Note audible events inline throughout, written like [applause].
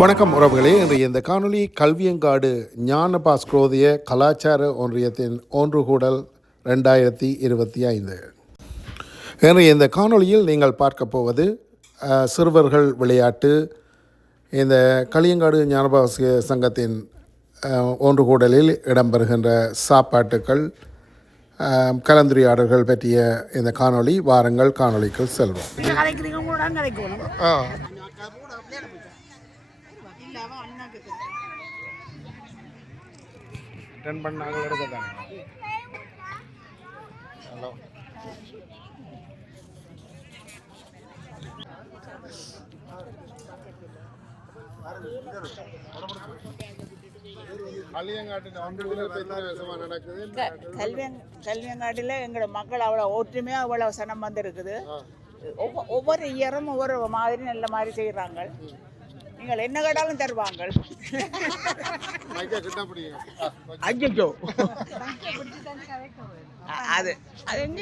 வணக்கம் உறவுகளே. இன்றைய இந்த காணொளி கல்வியங்காடு ஞான பாஸ்கரோதிய கலாச்சார ஒன்றியத்தின் ஒன்றுகூடல் ரெண்டாயிரத்தி இருபத்தி ஐந்து. இன்றைய இந்த காணொளியில் நீங்கள் பார்க்க போவது சிறுவர்கள் விளையாட்டு இந்த களியங்காடு ஞானபாசிய சங்கத்தின் ஒன்றுகூடலில் இடம்பெறுகின்ற சாப்பாட்டுக்கள் கலந்துரையாடல்கள் பற்றிய இந்த காணொளி வாரங்கள் காணொளிக்குள் செல்வோம். அட்டன் பண்ணாங்க எடுக்க ஹலோ கல்வியங்காட்டில் எங்களோட மக்கள் அவ்வளோ ஒற்றுமையாக அவ்வளோ சனம் வந்திருக்குது. ஒவ்வொ- ஒவ்வொரு இயரும் ஒவ்வொரு மாதிரி நல்ல மாதிரி செய்கிறாங்க நீங்கள் என்ன கேட்டாலும் தருவாங்க ஐயோ அது அது. எங்க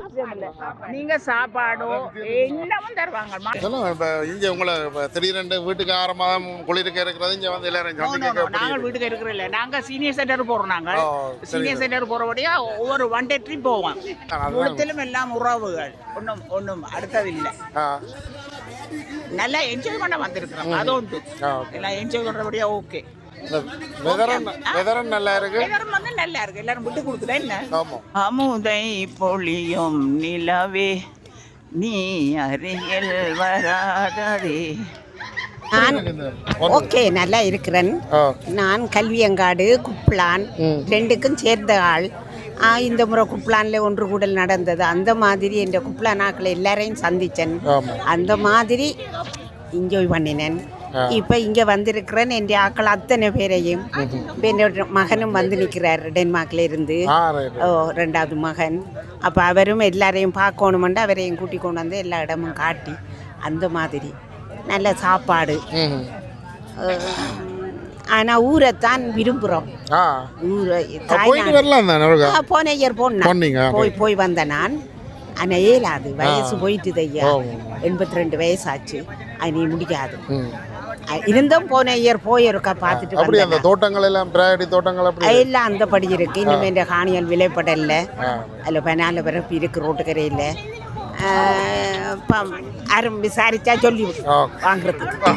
நீங்க நீங்க- நீங்க சாப்பாடோ என்னவும் தருவாங்க ம- இதெல்லாம் இப்போ இங்கே உங்களை திடீரென்று வீட்டுக்கு ஆறு மாதம் குளிர்க்க இருக்கிறது இங்கே வந்து எல்லாரும் நாங்கள் வீட்டுக்கு இருக்கிற இல்லை. நாங்கள் சீனியர் சென்டர் போகிறோம் நாங்கள். ஓ, சீனியர் சென்டர் போகிறபடியா ஒவ்வொரு ஒன் டே ட்ரிப் போவோம். முழுத்திலும் எல்லாம் உறவுகள். ஒன்றும் ஒன்றும் அடுத்தது இல்லை. நல்லா என்ஜாய் பண்ண வந்திருக்கிறோம். அது உண்டு. எல்லாம் என்ஜாய் பண்ணுறபடியா ஓகே வெதரும் நல்லா இருக்கு. எல்லாரும் வந்து நல்லா இருக்கு. எல்லாரும் விட்டு கொடுக்குதா என்ன? ஆமாம் அமுதை பொழியும் நிலவே நீ அருகில் வராததே நான் ஓகே நல்லா இருக்கிறேன். நான் கல்வியங்காடு குப்ளான் ரெண்டுக்கும் சேர்ந்த ஆள். இந்த முறை குப்ளானில் ஒன்று கூடல் நடந்தது. அந்த மாதிரி என் குப்ளான் ஆக்களை எல்லாரையும் சந்தித்தேன். அந்த மாதிரி என்ஜாய் பண்ணினேன். இப்போ இங்கே வந்திருக்கிறேன் என் ஆக்கள் அத்தனை பேரையும். என்னோட மகனும் வந்து நிற்கிறார் டென்மார்க்ல இருந்து. ஓ ரெண்டாவது மகன். அப்போ அவரும் எல்லாரையும் பார்க்கணுமெண்டு அவரையும் கூட்டி கொண்டு வந்து எல்லா இடமும் காட்டி அந்த மாதிரி. நல்ல சாப்பாடு. ஆனால் விரும்புகிறோம் ஊரை தானே அவருக்கு ஆ, போன இயர் போனேன் போய் போய். வந்த நான். ஆனால் ஏலாது வயசு போயிட்டு ஐயா. எண்பத்தி ரெண்டு வயசாச்சு. அது முடியாது. இருந்தும் போன இயர் போயிருக்கா பார்த்துட்டு அப்படி அந்த தோட்டங்கள் எல்லாம் பிராடி தோட்டங்கள் அப்படி எல்லாம் அந்த படி இருக்கு. இனிமே இந்த காணியல் விலைப்படல அதில் பெனால பிறப்பு இருக்கு ரோட்டுக்கரையில் யாரும் விசாரிச்சா சொல்லி வாங்குறதுக்கு.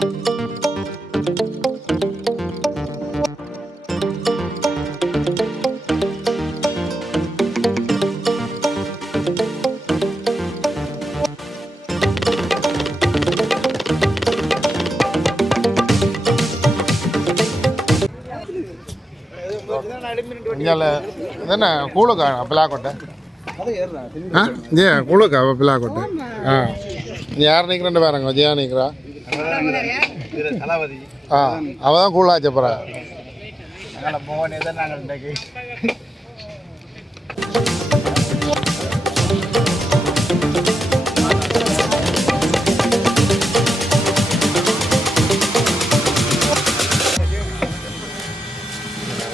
இங்கால என்ன கூழுக்கா பிளாக்கொட்டை ஆ ஜே கூழுக்கா பிளாக்கொட்டை ஆ நீ யார் நிற்கிறேன் பாருங்க ஜெயா நிற்கிறா ஆ அவ தான் கூழாச்ச போகிறா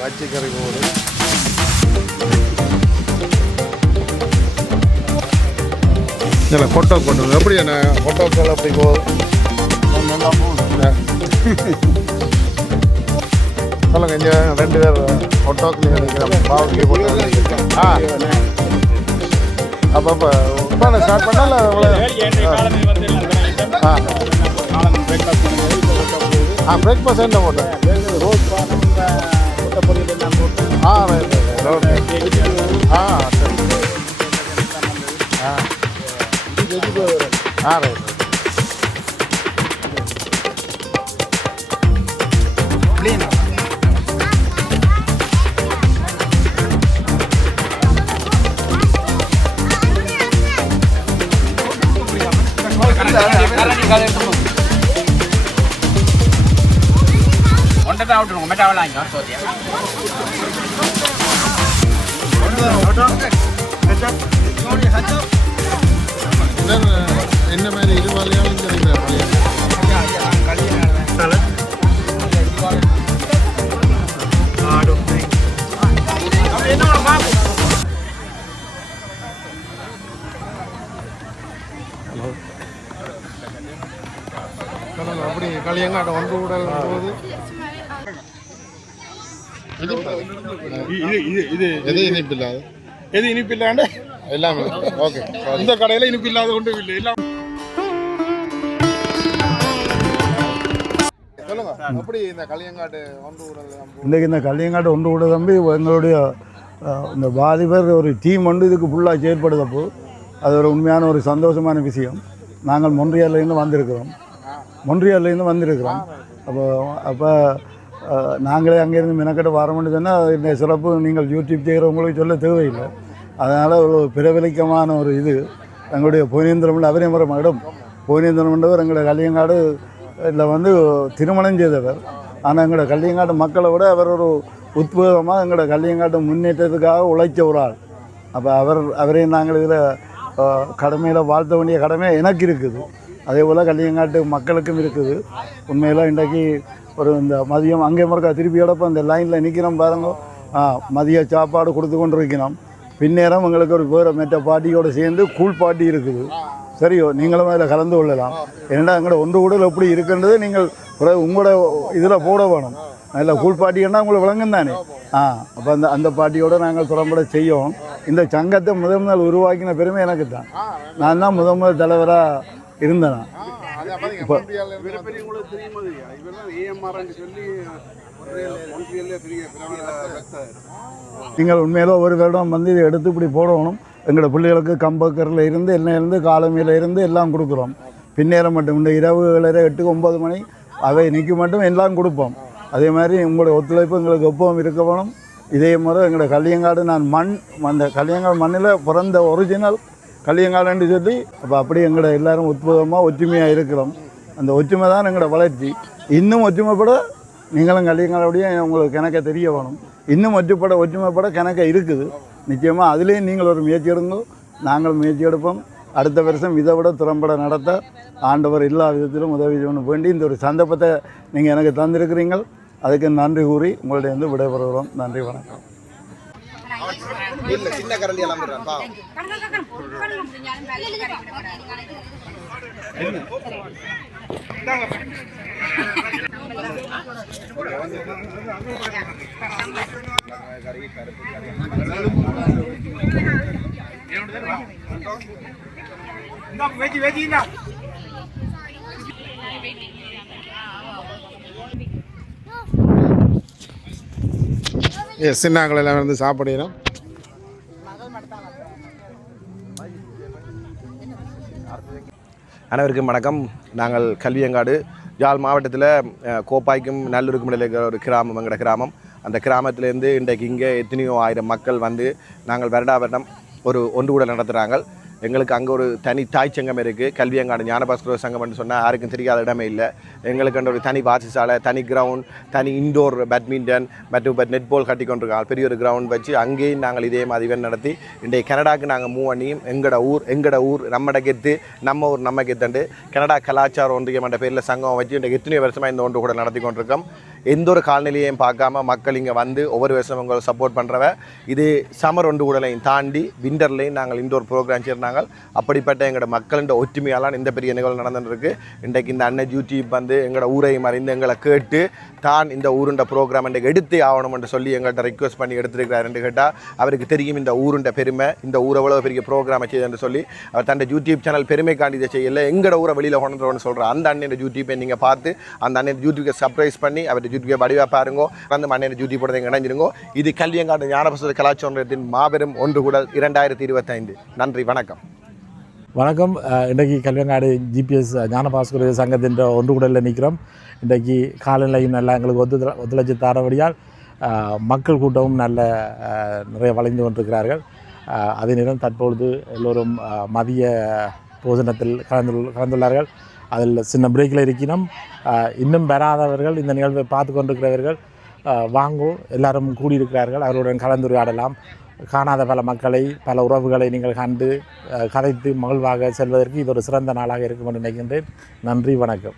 வச்சிக்கறி கூடு இல்லை ஃபோட்டோ போட்டு எப்படி என்ன? ஃபோட்டோக்கள் அப்படி போகுது [laughs] சொல்லுங்க இங்கே ரெண்டு பேர் ஃபோட்டோ நினைக்கிறேன் பாவுக்கு போட்டு ஆ. அப்போ இப்போ இப்போ ஸ்டார்ட் பண்ணல ஆ. ஆ பிரேக்ஃபாஸ்ட் என்ன போட்டேன் ஆ ரைட் ஆ. ஆ ரைட் ஒன்றரை அவுட் மேட்டாவெல்லாம் இங்கே சோதியா என்ன மாதிரி இருபாலையாலும் தெரியுங்க சொல்லுங்க அப்படி களியங்காடு ஒன்று கூடல் போது இது இது இது எது இனிப்பு இல்லாது? எது இனிப்பு இல்லாண்ட எல்லாமே. ஓகே. இந்த கடையில இனிப்பு இல்லாத கொண்டு இல்லை. எல்லாம் இன்றைக்கு இந்த கல்லியங்காட்டு ஒன்று கூட தம்பி? எங்களுடைய இந்த வாலிபர் ஒரு டீம் வந்து இதுக்கு ஃபுல்லாக செயற்படுதப்போ அது ஒரு உண்மையான ஒரு சந்தோஷமான விஷயம். நாங்கள் மொன்றியாலேருந்து வந்திருக்கிறோம். மொன்றியாலேருந்து வந்திருக்கிறோம். அப்போ அப்போ நாங்களே அங்கேருந்து மெனக்கட்டு வரோம்னு சொன்னால் இந்த சிறப்பு நீங்கள் யூடியூப் செய்கிறவங்களுக்கு சொல்ல தேவையில்லை. அதனால் ஒரு பிரபலிக்கமான ஒரு இது. எங்களுடைய பொன்னேந்திரம் அவரேமரம் இடம் பொன்னேந்திரம் என்றவர் எங்களுடைய கல்லியங்காடு இதில் வந்து திருமணம் செய்தவர். ஆனால் எங்களோட கல்லியங்காட்டு மக்களை விட அவர் ஒரு உத்வேகமாக எங்களோட கல்லியங்காட்டு முன்னேற்றத்துக்காக உழைச்ச ஒரு ஆள். அப்போ அவர் அவரையும் நாங்கள் இதில் கடமையில் வாழ்த்த வேண்டிய கடமை எனக்கு இருக்குது. அதே போல் கல்லியங்காட்டு மக்களுக்கும் இருக்குது. உண்மையில் இன்றைக்கு ஒரு இந்த மதியம் அங்கே முறக்கா திருப்பி எடுப்போம் இந்த லைனில் நிற்கிறோம் பாருங்க. மதிய சாப்பாடு கொடுத்து கொண்டு இருக்கிறோம் பின்னேரம் எங்களுக்கு ஒரு வேறு மெட்ட பாட்டியோடு சேர்ந்து கூழ் பாட்டி இருக்குது. சரியோ நீங்களும் அதில் கலந்து கொள்ளலாம். ஏன்னா எங்களோட ஒன்று கூடல் எப்படி இருக்குன்றது நீங்கள் உங்களோட இதில் போட வேணும். அதில் கூழ் பாட்டின்னா உங்களுக்கு விளங்கும் தானே? ஆ அப்போ அந்த அந்த பாட்டியோட நாங்கள் திறம்பட செய்யோம் இந்த சங்கத்தை முதல் முதல் உருவாக்கின பெருமை எனக்கு தான். நான் தான் முதல் முதல் தலைவராக இருந்தேன்? இப்போ நீங்கள் உண்மையில ஒரு வருடம் வந்து இதை எடுத்து இப்படி போடணும். எங்களோட பிள்ளைகளுக்கு கம்பக்கரில் இருந்து எண்ணெயிலேருந்து காலமையில் இருந்து எல்லாம் கொடுக்குறோம். பின்னேரம் மட்டும் இந்த இரவு இரவுகளில் எட்டு ஒம்பது மணி அவை நிற்க மட்டும் எல்லாம் கொடுப்போம். அதே மாதிரி உங்களுடைய ஒத்துழைப்பு எங்களுக்கு எப்பவும் இருக்க வேணும். இதே முறை எங்களோட கல்லியங்காடு நான் மண் அந்த கல்லியங்காடு மண்ணில் பிறந்த ஒரிஜினல் கல்லியங்காடுன்னு சொல்லி அப்போ அப்படி எங்களோட எல்லாரும் உத்புதமாக ஒற்றுமையாக இருக்கிறோம். அந்த ஒற்றுமை தான் எங்களோட வளர்ச்சி. இன்னும் ஒற்றுமைப்பட நீங்களும் கல்லியங்காலோடைய உங்களுக்கு கணக்க தெரிய வேணும். இன்னும் ஒற்றுப்பட ஒற்றுமைப்பட கணக்க இருக்குது. நிச்சயமாக அதுலேயும் நீங்கள் ஒரு முயற்சி எடுங்கோ. நாங்கள் முயற்சி எடுப்போம். அடுத்த வருஷம் இதை விட திறம்பட நடத்த ஆண்டவர் எல்லா விதத்திலும் உதவி செய்யணும் வேண்டி இந்த ஒரு சந்தர்ப்பத்தை நீங்கள் எனக்கு தந்திருக்கிறீங்கள் அதுக்கு நன்றி கூறி உங்களுடைய வந்து விடைபெறுகிறோம். நன்றி வணக்கம். சின்ன வெஜி எல்லாம் எஸ் சின்னாக்கள் எல்லாம் வந்து சாப்பிடணும். அனைவருக்கும் வணக்கம். நாங்கள் கல்வியங்காடு யாழ் மாவட்டத்தில் கோப்பாய்க்கும் நல்லூருக்கும் இடையில் இருக்கிற ஒரு கிராமம் எங்களோட கிராமம். அந்த கிராமத்திலேருந்து இன்றைக்கு இங்கே எத்தனையோ ஆயிரம் மக்கள் வந்து நாங்கள் வருடா வருடம் ஒரு ஒன்று கூட நடத்துகிறாங்க எங்களுக்கு அங்கே ஒரு தனி தாய் சங்கம் இருக்குது கல்வியங்காடு ஞானபாஸ்கர சங்கம்னு சொன்னால் யாருக்கும் தெரியாத இடமே இல்லை. எங்களுக்கு அந்த ஒரு தனி வாசிசாலை தனி கிரவுண்ட் தனி இண்டோர் பேட்மிண்டன் மற்றும் இப்போ நெட்பால் கட்டி கொண்டிருக்காங்க. பெரிய ஒரு கிரவுண்ட் வச்சு அங்கேயும் நாங்கள் இதே மாதிரி நடத்தி இன்றைய கனடாக்கு நாங்கள் மூவ் பண்ணியும் எங்களோட ஊர் எங்களோட ஊர் நம்மட கெத்து நம்ம ஊர் நம்ம கெத்தண்டு. கனடா கலாச்சார ஒன்றியம் என்ற பேரில் சங்கம் வச்சு இன்றைக்கு எத்தனையோ வருஷமாக இந்த ஒன்று கூட நடத்தி கொண்டிருக்கோம். எந்த ஒரு காலநிலையையும் பார்க்காம மக்கள் இங்கே வந்து ஒவ்வொரு வருஷம் உங்களை சப்போர்ட் பண்ணுறவ இது சமர் ஒன்று உடலையும் தாண்டி விண்டர்லையும் நாங்கள் இண்டோர் ப்ரோக்ராம் செய்கிறாங்க அப்படிப்பட்ட எங்களோட மக்களின் ஒற்றுமையாலாம் இந்த பெரிய நிகழ்வு நடந்துருக்கு இன்றைக்கு இந்த அண்ணன் யூடியூப் வந்து எங்களோட ஊரை மறைந்து எங்களை கேட்டு தான் இந்த ஊருண்ட ப்ரோக்ராம் இன்றைக்கு எடுத்து ஆகணும் என்று சொல்லி எங்கள்கிட்ட ரெக்வஸ்ட் பண்ணி எடுத்திருக்கிறாருன்னு கேட்டால் அவருக்கு தெரியும் இந்த ஊருண்ட பெருமை இந்த ஊர் எவ்வளோ பெரிய ப்ரோக்ராம் செய்யுதுன்னு சொல்லி அவர் தன் யூடியூப் சேனல் பெருமைக்காண்டி இதை செய்யல. எங்களோட ஊரை வெளியில் கொண்டு சொல்கிறார் அந்த அண்ணன் யூடியூப்பை நீங்கள் பார்த்து அந்த அண்ணன் யூடியூப்பை சர்ப்ரைஸ் பண்ணி அவர் யூடியூப்பை வடிவாக பாருங்கோ. அந்த அண்ணன் ஜூதி நீங்கள் இணைஞ்சிருங்கோ. இது கல்வியங்காடு ஞானபசத கலாச்சாரத்தின் மாபெரும் ஒன்று கூடல் இரண்டாயிரத்தி இருபத்தைந்து. நன்றி வணக்கம். வணக்கம். இன்றைக்கு கல்வியங்காடு ஜிபிஎஸ் ஞானபாஸ்கர சங்கத்தின் ஒன்று கூடலில் நிற்கிறோம். இன்றைக்கு காலநிலையும் நல்லா எங்களுக்கு ஒத்து ஒத்துழைச்சி தரபடியால் மக்கள் கூட்டமும் நல்ல நிறைய வளைந்து கொண்டிருக்கிறார்கள். அதே நேரம் தற்பொழுது எல்லோரும் மதிய போஜனத்தில் கலந்து கலந்துள்ளார்கள். அதில் சின்ன பிரேக்கில் இருக்கணும் இன்னும் வராதவர்கள் இந்த நிகழ்வை பார்த்து கொண்டிருக்கிறவர்கள் வாங்கோ எல்லாரும் கூடியிருக்கிறார்கள் அவர்களுடன் கலந்துரையாடலாம். காணாத பல மக்களை பல உறவுகளை நீங்கள் கண்டு கதைத்து மகிழ்வாக செல்வதற்கு இது ஒரு சிறந்த நாளாக இருக்கும் என்று நினைக்கின்றேன். நன்றி வணக்கம்.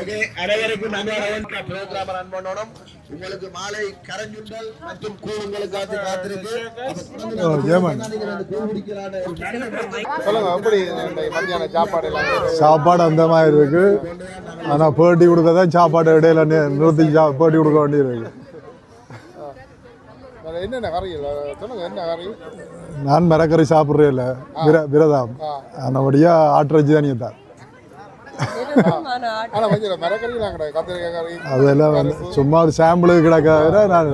ஓகே அனைவருக்கும் நன்றி. ப்ரோக்ராம் ரன் பண்ணணும் உங்களுக்கு மாலை கரஞ்சுண்டல் மற்றும் கூழ் உங்களுக்கு காத்திருக்கு. சொல்லுங்க மத்தியான சாப்பாடு சாப்பாடு அந்த மாதிரி இருக்கு. ஆனால் பேட்டி கொடுக்க தான் சாப்பாடு இடையில நி- நிறுத்தி சா பேட்டி கொடுக்க வேண்டியிருக்கு என்னென்ன கறி சொல்லுங்க என்ன கறி நான் மரக்கறி சாப்பிட்றே இல்லை. விர விரதம். ஆனபடியாக ஆட்டிறச்சி தானியம் அதெல்லாம் சும்மா ஒரு சாம்பிளுக்கு கிடக்காத நான்.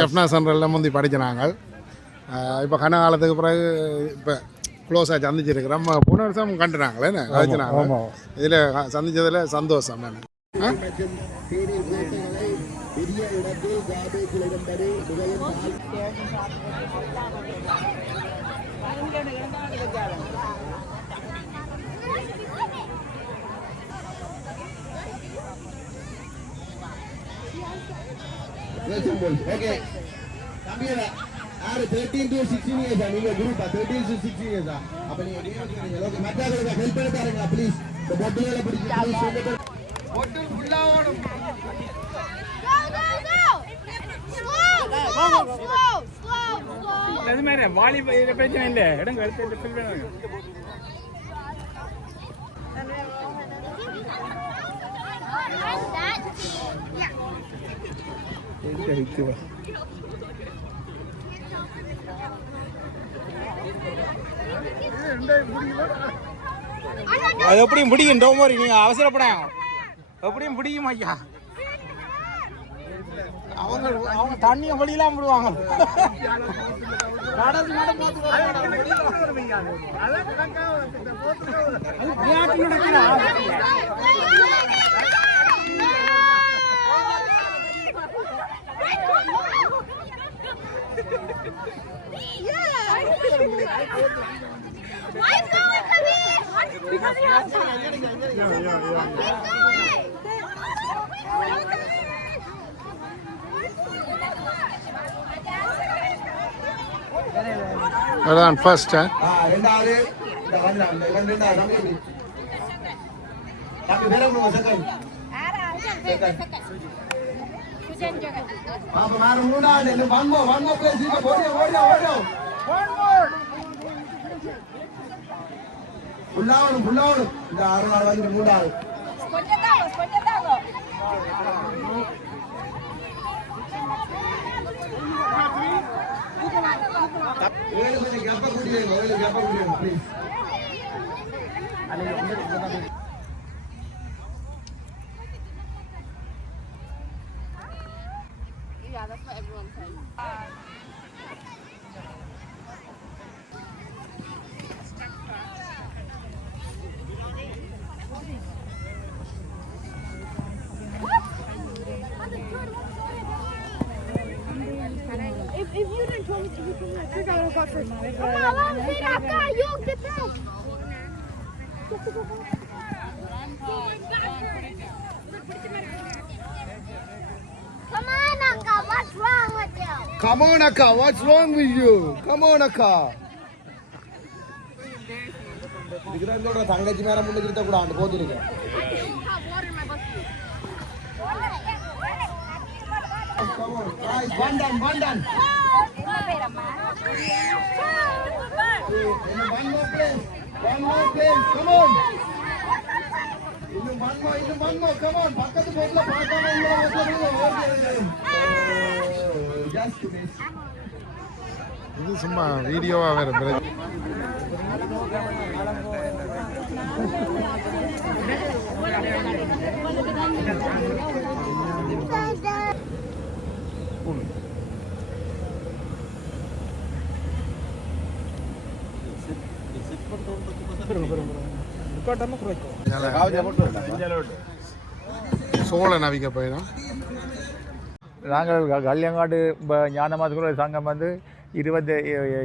ஜெஃப்னா சென்ட்ரலில் முந்தி படிச்ச நாங்கள். இப்போ கன காலத்துக்கு பிறகு இப்போ க்ளோஸாக சந்திச்சிருக்கிறோம். போன வருஷம் கண்டுனாங்களே என்ன? கழிச்சினாங்க இதில் சந்திச்சதில் சந்தோஷம் என்ன? ஆ? ஓகே தம்பியடா யாரு தேர்ட்டீன் டு சிக்ஸ்டீன் இயர்ஸா நீங்க குரூப்பா தேர்ட்டீன் டு சிக்ஸ்டீன் இயர்ஸா அப்ப நீங்க ஓகே மற்றவங்களுக்கு ஹெல்ப் பண்ணி பாருங்களா ப்ளீஸ் இந்த பொட்டுகளை பிடிச்சி please. சொல்லுங்க. அது மாதிரி வாலி பிரச்சனை இல்லை இடம் கழுத்து அது எப்படியும் பிடிக்கும் டோமோரி நீங்க அவசரப்படாங்க எப்படியும் பிடிக்கும் ஐயா. அவங்க அவங்க தண்ணியை வெளியெல்லாம் விடுவாங்க நடந்து நடந்து அது விளையாட்டு நடக்கிறா அதுதான் ஃபர்ஸ்ட் ஆ, ரெண்டாவது இந்த வரலாம் இந்த ரெண்டாவது தம்பி இப்படி. தம்பி பேர கொடுங்க செகண்ட் பாப்பா மாறு மூணாவது இன்னும் one more, one more place இருக்கு. ஓடியா, ஓடியா, ஓடியா. புல்லாவணும், புல்லாவணும். இந்த ஆறு நாள் வந்து மூணாவது. ஏழு கொஞ்சம் கெப்ப முடியும் please that guy, you get down. Come on, Akka, what's wrong with you? Come on, Akka. What's wrong with you? Come on, Akka. விக்ராந்தோட தங்கச்சி மேல முன்னுக்கு இருக்க கூட ஆண்டு போத்துருக்க One done, one done. One more place. One more place. Come on. இன்னும் one more, இன்னும் one more. Come on. பக்கத்து போட்ல பார்க்காம உள்ள வந்து Just miss. இது சும்மா வீடியோவாக வேறு பிரச்சனை சோழன் அவிக்க போயிடும் நாங்கள் க- கல்யாங்காடு ப- ஞானமாத்துக்குற சங்கம் வந்து இருபத்தி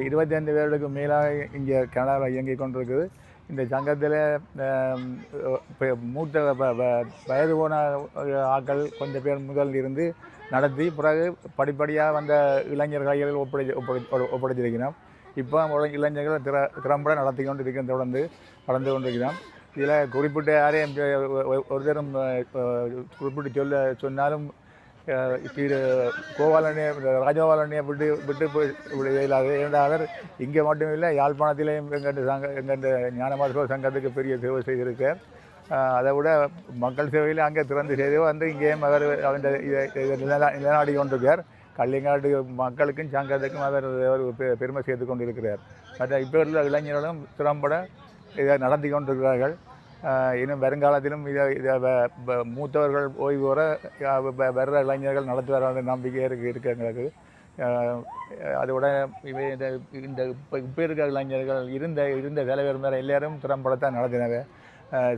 இருபத்தைந்து பேருக்கு மேலாக இங்கே கனடாவில் இயங்கிக் கொண்டிருக்குது இந்த சங்கத்தில் மூத்த வயது போன ஆட்கள் கொஞ்சம் பேர் முதல் இருந்து நடத்தி பிறகு படிப்படியாக வந்த இளைஞர் கைகளில் ஒப்படை ஒப்படை ஒப்படைச்சிருக்கிறோம் இப்போ இளைஞர்கள் திற திறம்பட நடத்தி கொண்டு இருக்க தொடர்ந்து நடந்து கொண்டிருக்கிறான் இதில் குறிப்பிட்ட யாரையும் ஒருத்தரும் ஒரு தரம் குறிப்பிட்டு சொல்ல சொன்னாலும் அஹ், கோபாலனையை ராஜகோபாலனையை விட்டு விட்டு போய் இயலாது ஏன்னா அவர் இங்கே மட்டும் இல்லை யாழ்ப்பாணத்திலேயும் எங்கள் சங்க எங்கள் ஞானமாசோ சங்கத்துக்கு பெரிய சேவை செய்திருக்கார் அதை விட மக்கள் சேவையில் அங்கே திறந்து செய்தோ வந்து இங்கேயும் அவர் அவன் நிலநாடி கொண்டிருக்கார். கள்ளிங்காட்டு மக்களுக்கும் சங்கத்துக்கும் அவர் ஒரு பெ- பெருமை செய்து கொண்டிருக்கிறார். மற்ற இப்போ உள்ள இளைஞர்களும் திறம்பட இதை நடத்தி கொண்டிருக்கிறார்கள். இன்னும் வருங்காலத்திலும் இதை இதை மூத்தவர்கள் ஓய்வு வர வர்ற இளைஞர்கள் நடத்துவார்கள் நம்பிக்கை இருக்கு இருக்கு எங்களுக்கு. அதோட இவை இந்த இந்த இப்போ இப்போ இருக்கிற இளைஞர்கள் இருந்த இருந்த தலைவர் மேலே எல்லாரும் திறம்படத்தான் நடத்தினவை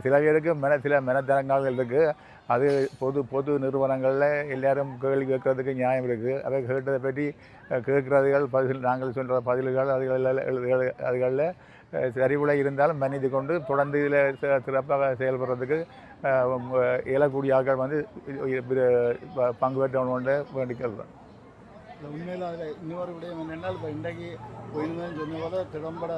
சில பேருக்கு மென சில மெனத்தனங்கள் இருக்குது அது பொது பொது நிறுவனங்களில் எல்லாரும் கேள்வி கேட்கறதுக்கு நியாயம் இருக்குது அதை கேட்டதை பற்றி கேட்குறதுகள் பதில் நாங்கள் சொல்கிற பதில்கள் அதுகளில் அதுகளில் அஹ், சரிவுல இருந்தாலும் மன்னித்து கொண்டு தொடர்ந்து இதில் சிறப்பாக செயல்படுறதுக்கு இயலக்கூடிய ஆட்கள் வந்து பங்கு பெற்றவன் கொண்டு பங்கு வேண்டிக்கொள்கிறேன் உண்மையில் அதில் இன்னொரு விடயம் என்னென்னால் இப்போ இன்றைக்கு போயிருந்தேன்னு சொன்ன போல திறம்பட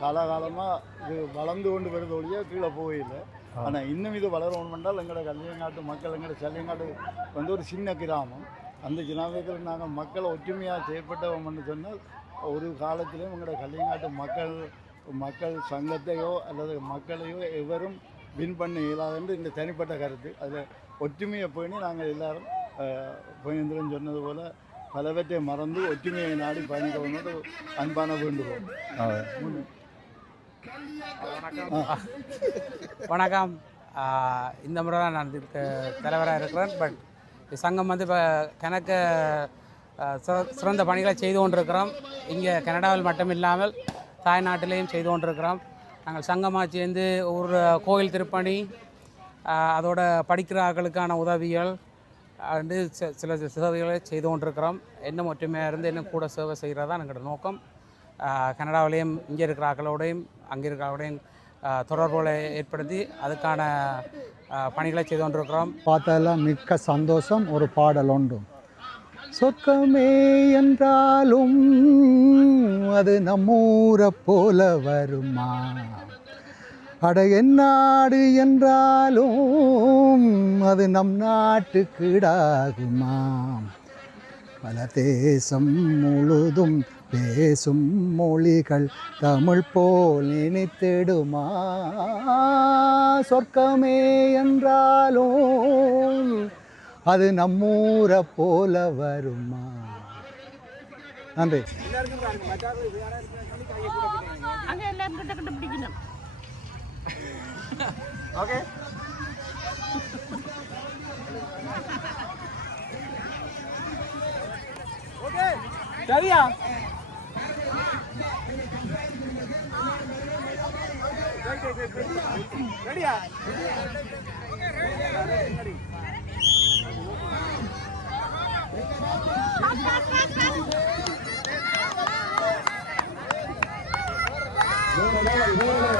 காலகாலமாக இது வளர்ந்து கொண்டு வருது ஒழிய கீழே போகல ஆனால் இன்னும் இது வளரணும் என்றால் எங்களோட கல்வியங்காட்டு மக்கள் எங்களோட சல்லியங்காட்டு வந்து ஒரு சின்ன கிராமம். அந்த கிராமத்தில் நாங்கள் மக்களை ஒற்றுமையாக செயற்பட்டோம்னு சொன்னால் ஒரு காலத்திலும் எங்களோட கல்வியங்காட்டு மக்கள் மக்கள் சங்கத்தையோ அல்லது மக்களையோ எவரும் வின் பண்ண இயலாதுன்னு இந்த தனிப்பட்ட கருத்து. அதில் ஒற்றுமையை பேணி நாங்கள் எல்லாரும் போயிந்திரன் சொன்னது போல் பலவற்றை மறந்து ஒற்றுமையை நாடி வந்து அன்பான வேண்டுகோள் வணக்கம் இந்த முறை தான் நான் தலைவராக இருக்கிறேன் பட் சங்கம் வந்து இப்போ கணக்கு சிற- சிறந்த பணிகளை செய்து கொண்டிருக்கிறோம் இங்கே கனடாவில் மட்டும் இல்லாமல் தாய்நாட்டிலையும் செய்து கொண்டிருக்கிறோம் நாங்கள் சங்கமாக சேர்ந்து ஒரு கோயில் திருப்பணி அதோட படிக்கிறார்களுக்கான உதவிகள் அண்டு சில சேவைகளை செய்து கொண்டிருக்கிறோம். இன்னும் ஒற்றுமையாக இருந்து இன்னும் கூட சேவை செய்கிறது தான் எங்களோட நோக்கம். கனடாவிலையும் இங்கே இருக்கிற ஆக்களோடையும் அங்கே இருக்கிறவடையும் தொடர்புகளை ஏற்படுத்தி அதுக்கான பணிகளை செய்து கொண்டிருக்கிறோம். பார்த்ததெல்லாம் மிக்க சந்தோஷம் ஒரு பாடல் ஒன்றும் சொர்க்கமே என்றாலும் அது நம்மூரை போல வருமா? அட எந்நாடு என்றாலும் அது நம் நாட்டு கீடாகுமா? பல தேசம் முழுதும் பேசும் மொழிகள் தமிழ் போல் நினைத்திடுமா? சொர்க்கமே என்றாலும் அது நம்மூரை போல வருமா? நன்றி அங்க எல்லாரும் கிட்ட கிட்ட பிடிக்கணும் சரியா ரெடியா சரியா சரியா காலம் முட்டா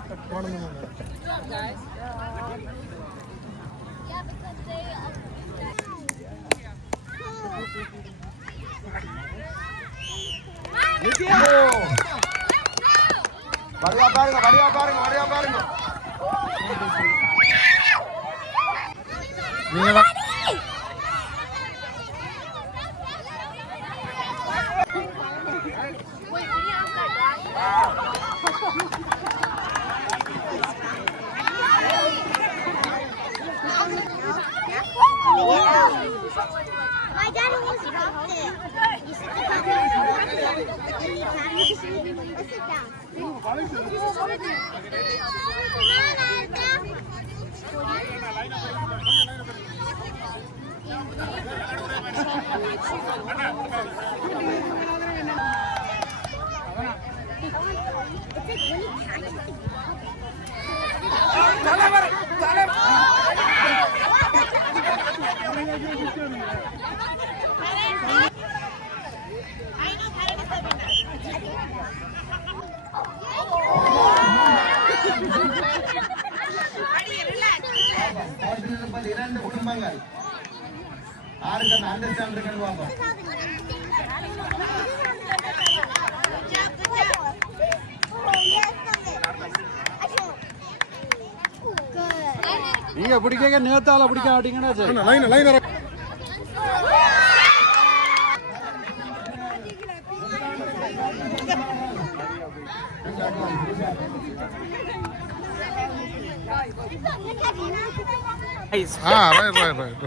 ரெடியா இருங்கோ வரியா பாருங்க வரியா பாருங்க வரியா பாருங்க தலைவர் இரண்டு குடும்பங்கள். ஆருக்கு அந்த அண்டர்ஸ்டாண்ட் இருக்குன்னு பார்ப்போம். நீங்க பிடிக்க நேத்தால பிடிக்க மாட்டீங்கன்னா லைன் லைன் ரைட்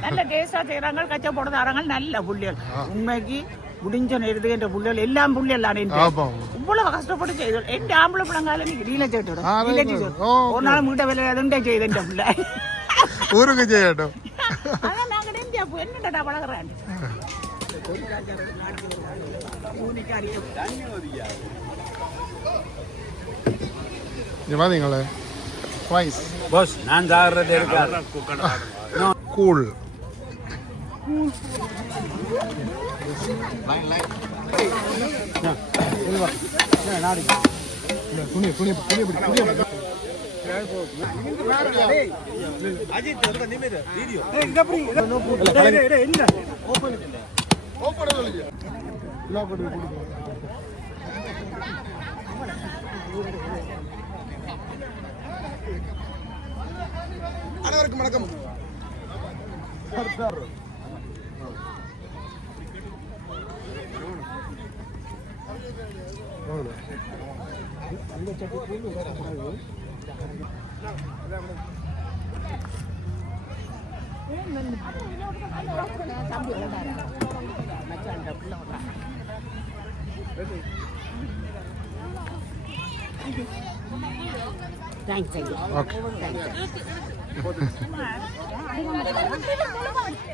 நல்ல டேஸ்டா செய்யறாங்க கச்சப்படுறாங்க நல்ல புள்ளிகள் உண்மைக்கு முடிஞ்ச நேரத்துக்கு என்ற புள்ளிகள் எல்லாம் ஆமா இவ்வளவு கஷ்டப்பட்டு செய்து எந்த ஆம்பளை பிள்ளைங்கால நீங்க நீல சேட்டு ஆ, நீல right, சேட்டு right. ஓ, ஒரு நாள் மீட்ட வேலை அதுண்டே செய்து என்ற பிள்ளை ஊருக்கு செய்யட்டும் அதான் நாங்க இந்தியா என்னடா பழகுறான் இங்க பாத்தீங்களே ஸ்பைஸ் பாஸ் நான் சாகிறது இருக்காரு கூல் துணி துணி துணி துணி அனைவருக்கும் வணக்கம். [laughs] Thank you. [laughs] [laughs]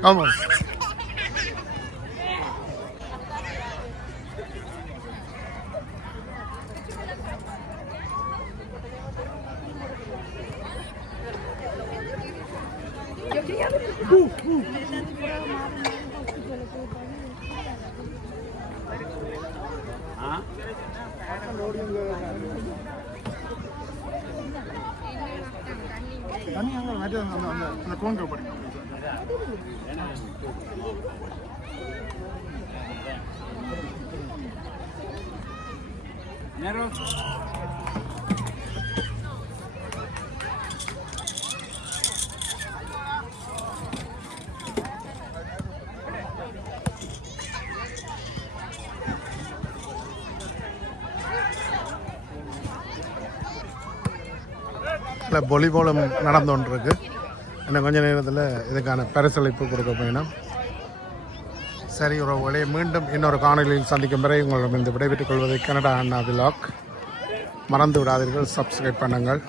Vamos. இல்லை பொலிபோலம் நடந்து கொண்டிருக்கு. இன்னும் கொஞ்ச நேரத்தில் இதுக்கான பரிசளிப்பு கொடுக்க போயினா சரி உறவுகளே மீண்டும் இன்னொரு காணொலியில் சந்திக்கும் வரை உங்களிடம் இந்த விடைபெற்றுக் கொள்வது கனடா அண்ணா விலாக் மறந்து விடாதீர்கள் சப்ஸ்கிரைப் பண்ணுங்கள்.